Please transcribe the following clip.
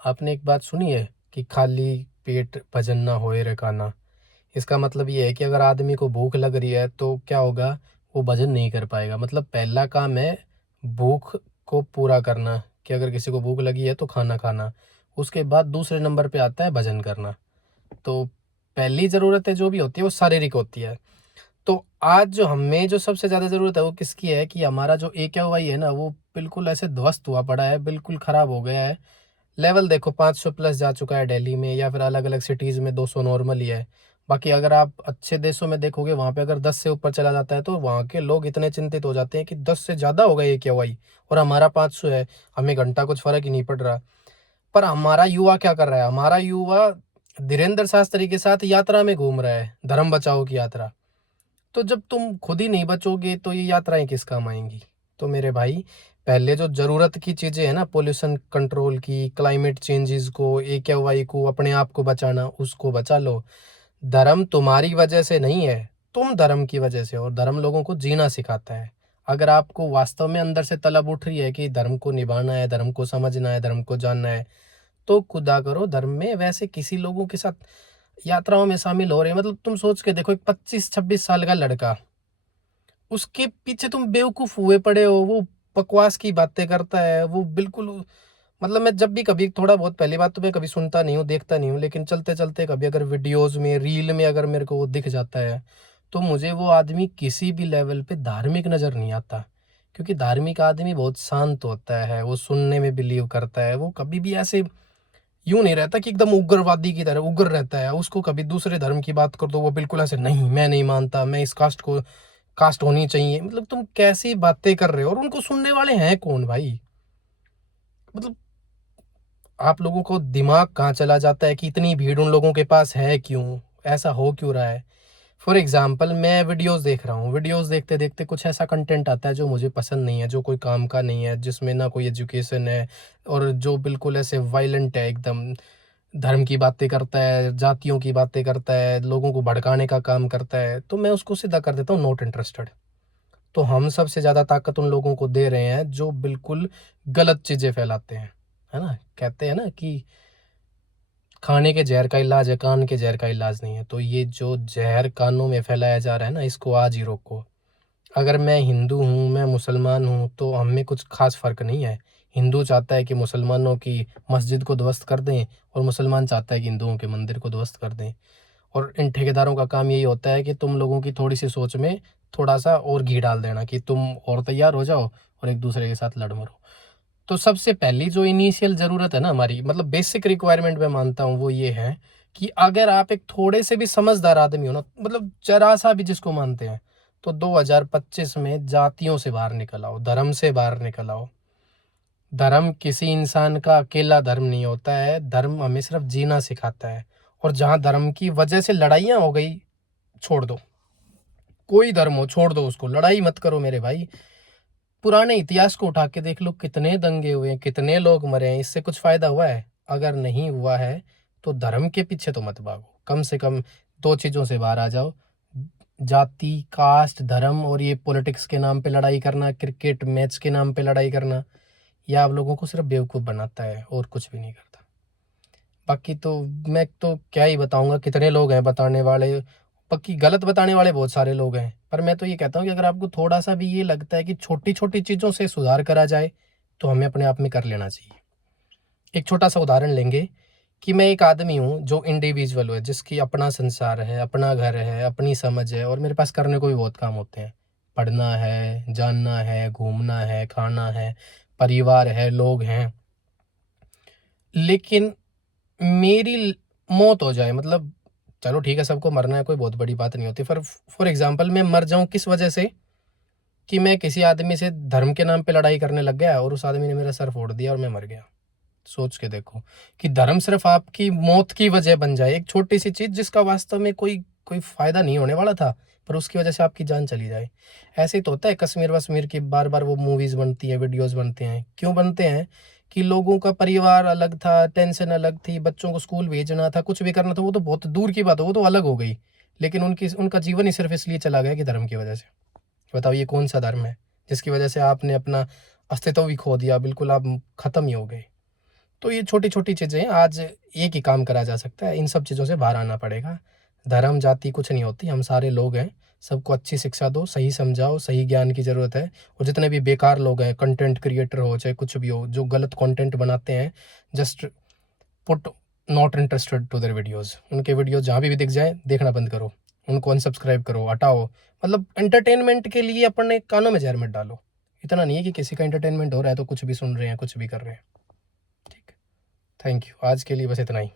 आपने एक बात सुनी है कि खाली पेट भजन ना होए रे काना। इसका मतलब ये है कि अगर आदमी को भूख लग रही है तो क्या होगा, वो भजन नहीं कर पाएगा। मतलब पहला काम है भूख को पूरा करना, कि अगर किसी को भूख लगी है तो खाना खाना। उसके बाद दूसरे नंबर पे आता है भजन करना। तो पहली ज़रूरतें जो भी होती है वो शारीरिक होती है। तो आज जो हमें जो सबसे ज़्यादा ज़रूरत है वो किसकी है, कि हमारा जो AQI है ना, वो बिल्कुल ऐसे ध्वस्त हुआ पड़ा है, बिल्कुल ख़राब हो गया है। लेवल देखो 500 प्लस जा चुका है दिल्ली में, या फिर अलग अलग सिटीज़ में 200 नॉर्मल ही है। बाकी अगर आप अच्छे देशों में देखोगे, वहाँ पे अगर 10 से ऊपर चला जाता है तो वहाँ के लोग इतने चिंतित हो जाते हैं कि 10 से ज़्यादा हो गया AQI, और हमारा 500 है, हमें घंटा कुछ फ़र्क ही नहीं पड़ रहा। पर हमारा युवा क्या कर रहा है, हमारा युवा धीरेन्द्र शास्त्री के साथ यात्रा में घूम रहा है, धर्म बचाओ की यात्रा। तो जब तुम खुद ही नहीं बचोगे तो ये यात्राएं किस काम आएंगी। तो मेरे भाई, पहले जो ज़रूरत की चीज़ें हैं ना, पोल्यूशन कंट्रोल की, क्लाइमेट चेंजेस को, AQI को, अपने आप को बचाना, उसको बचा लो। धर्म तुम्हारी वजह से नहीं है, तुम धर्म की वजह से हो, और धर्म लोगों को जीना सिखाता है। अगर आपको वास्तव में अंदर से तलब उठ रही है कि धर्म को निभाना है, धर्म को समझना है, धर्म को जानना है, तो खुदा करो धर्म में। वैसे किसी लोगों के साथ यात्राओं में शामिल हो रहे हैं, मतलब तुम सोच के देखो, एक 25-26 साल का लड़का, उसके पीछे तुम बेवकूफ हुए पड़े हो। वो बकवास की बातें करता है, वो बिल्कुल, मतलब मैं जब भी कभी थोड़ा बहुत, पहली बात तो मैं कभी सुनता नहीं हूँ, देखता नहीं हूँ, लेकिन चलते चलते कभी अगर वीडियोस में, रील में अगर मेरे को वो दिख जाता है, तो मुझे वो आदमी किसी भी लेवल पे धार्मिक नज़र नहीं आता। क्योंकि धार्मिक आदमी बहुत शांत होता है, वो सुनने में बिलीव करता है, वो कभी भी ऐसे यूं नहीं रहता कि एकदम उग्रवादी की तरह उग्र रहता है। उसको कभी दूसरे धर्म की बात कर दो, वो बिल्कुल ऐसे, नहीं मैं नहीं मानता, मैं इस कास्ट को, कास्ट होनी चाहिए। मतलब तुम कैसी बातें कर रहे हो, और उनको सुनने वाले हैं कौन भाई। मतलब आप लोगों को दिमाग कहाँ चला जाता है कि इतनी भीड़ उन लोगों के पास है क्यों, ऐसा हो क्यों रहा है। फॉर एग्जाम्पल, मैं वीडियोस देख रहा हूँ, वीडियोस देखते देखते कुछ ऐसा कंटेंट आता है जो मुझे पसंद नहीं है, जो कोई काम का नहीं है, जिसमें ना कोई एजुकेशन है, और जो बिल्कुल ऐसे वायलेंट है एकदम, धर्म की बातें करता है, जातियों की बातें करता है, लोगों को भड़काने का काम करता है, तो मैं उसको सीधा कर देता हूँ नॉट इंटरेस्टेड। तो हम सबसे ज़्यादा ताकत उन लोगों को दे रहे हैं जो बिल्कुल गलत चीज़ें फैलाते हैं, है ना। कहते हैं ना कि खाने के जहर का इलाज है, कान के जहर का इलाज नहीं है। तो ये जो जहर कानों में फैलाया जा रहा है ना, इसको आज ही रोको। अगर मैं हिंदू हूँ, मैं मुसलमान हूँ, तो हम में कुछ खास फ़र्क नहीं है। हिंदू चाहता है कि मुसलमानों की मस्जिद को ध्वस्त कर दें, और मुसलमान चाहता है कि हिंदुओं के मंदिर को ध्वस्त कर दें। और इन ठेकेदारों का काम यही होता है कि तुम लोगों की थोड़ी सी सोच में थोड़ा सा और घी डाल देना, कि तुम और तैयार हो जाओ और एक दूसरे के साथ लड़ मरो। तो सबसे पहली जो इनिशियल ज़रूरत है ना हमारी, मतलब बेसिक रिक्वायरमेंट मैं मानता हूँ, वो ये है कि अगर आप एक थोड़े से भी समझदार आदमी हो ना, मतलब जरा सा भी जिसको मानते हैं, तो 2025 में जातियों से बाहर निकल आओ, धर्म से बाहर निकल आओ। धर्म किसी इंसान का अकेला धर्म नहीं होता है, धर्म हमें सिर्फ जीना सिखाता है। और जहाँ धर्म की वजह से लड़ाइयाँ हो गई, छोड़ दो। कोई धर्म हो, छोड़ दो उसको, लड़ाई मत करो मेरे भाई। पुराने इतिहास को उठा के देख लो, कितने दंगे हुए हैं, कितने लोग मरे हैं, इससे कुछ फायदा हुआ है? अगर नहीं हुआ है तो धर्म के पीछे तो मत भागो। कम से कम दो चीजों से बाहर आ जाओ, जाति, कास्ट, धर्म, और ये पॉलिटिक्स के नाम पे लड़ाई करना, क्रिकेट मैच के नाम पे लड़ाई करना, यह आप लोगों को सिर्फ बेवकूफ़ बनाता है और कुछ भी नहीं करता। बाकी तो मैं तो क्या ही बताऊंगा, कितने लोग हैं बताने वाले, पक्की गलत बताने वाले बहुत सारे लोग हैं। पर मैं तो ये कहता हूँ कि अगर आपको थोड़ा सा भी ये लगता है कि छोटी छोटी चीज़ों से सुधार करा जाए, तो हमें अपने आप में कर लेना चाहिए। एक छोटा सा उदाहरण लेंगे, कि मैं एक आदमी हूँ जो इंडिविजुअल है, जिसकी अपना संसार है, अपना घर है, अपनी समझ है, और मेरे पास करने को भी बहुत काम होते हैं। पढ़ना है, जानना है, घूमना है, खाना है, परिवार है, लोग हैं। लेकिन मेरी मौत हो जाए, मतलब चलो ठीक है, सबको मरना है, कोई बहुत बड़ी बात नहीं होती। पर फॉर एग्जाम्पल, मैं मर जाऊं किस वजह से, कि मैं किसी आदमी से धर्म के नाम पे लड़ाई करने लग गया, और उस आदमी ने मेरा सर फोड़ दिया और मैं मर गया। सोच के देखो, कि धर्म सिर्फ आपकी मौत की वजह बन जाए, एक छोटी सी चीज जिसका वास्तव में कोई कोई फायदा नहीं होने वाला था, पर उसकी वजह से आपकी जान चली जाए। ऐसे ही तो होता है कश्मीर वश्मीर की, बार बार वो मूवीज बनती हैं, वीडियोस बनते हैं, क्यों बनते हैं? कि लोगों का परिवार अलग था, टेंशन अलग थी, बच्चों को स्कूल भेजना था, कुछ भी करना था, वो तो बहुत दूर की बात है, वो तो अलग हो गई। लेकिन उनकी उनका जीवन ही सिर्फ इसलिए चला गया कि धर्म की वजह से। बताओ ये कौन सा धर्म है जिसकी वजह से आपने अपना अस्तित्व भी खो दिया, बिल्कुल आप खत्म ही हो गए। तो ये छोटी छोटी चीज़ें आज एक ही काम करा जा सकता है, इन सब चीज़ों से बाहर आना पड़ेगा। धर्म जाति कुछ नहीं होती, हम सारे लोग हैं। सबको अच्छी शिक्षा दो, सही समझाओ, सही ज्ञान की ज़रूरत है। और जितने भी बेकार लोग हैं, कंटेंट क्रिएटर हो चाहे कुछ भी हो, जो गलत कंटेंट बनाते हैं, just put not interested to their videos. उनके वीडियो जहाँ भी दिख जाए देखना बंद करो, उनको अनसब्सक्राइब करो, हटाओ। मतलब एंटरटेनमेंट के लिए अपने कानों में जहर मत डालो। इतना नहीं है कि किसी का एंटरटेनमेंट हो रहा है तो कुछ भी सुन रहे हैं, कुछ भी कर रहे हैं। ठीक, थैंक यू। आज के लिए बस इतना ही।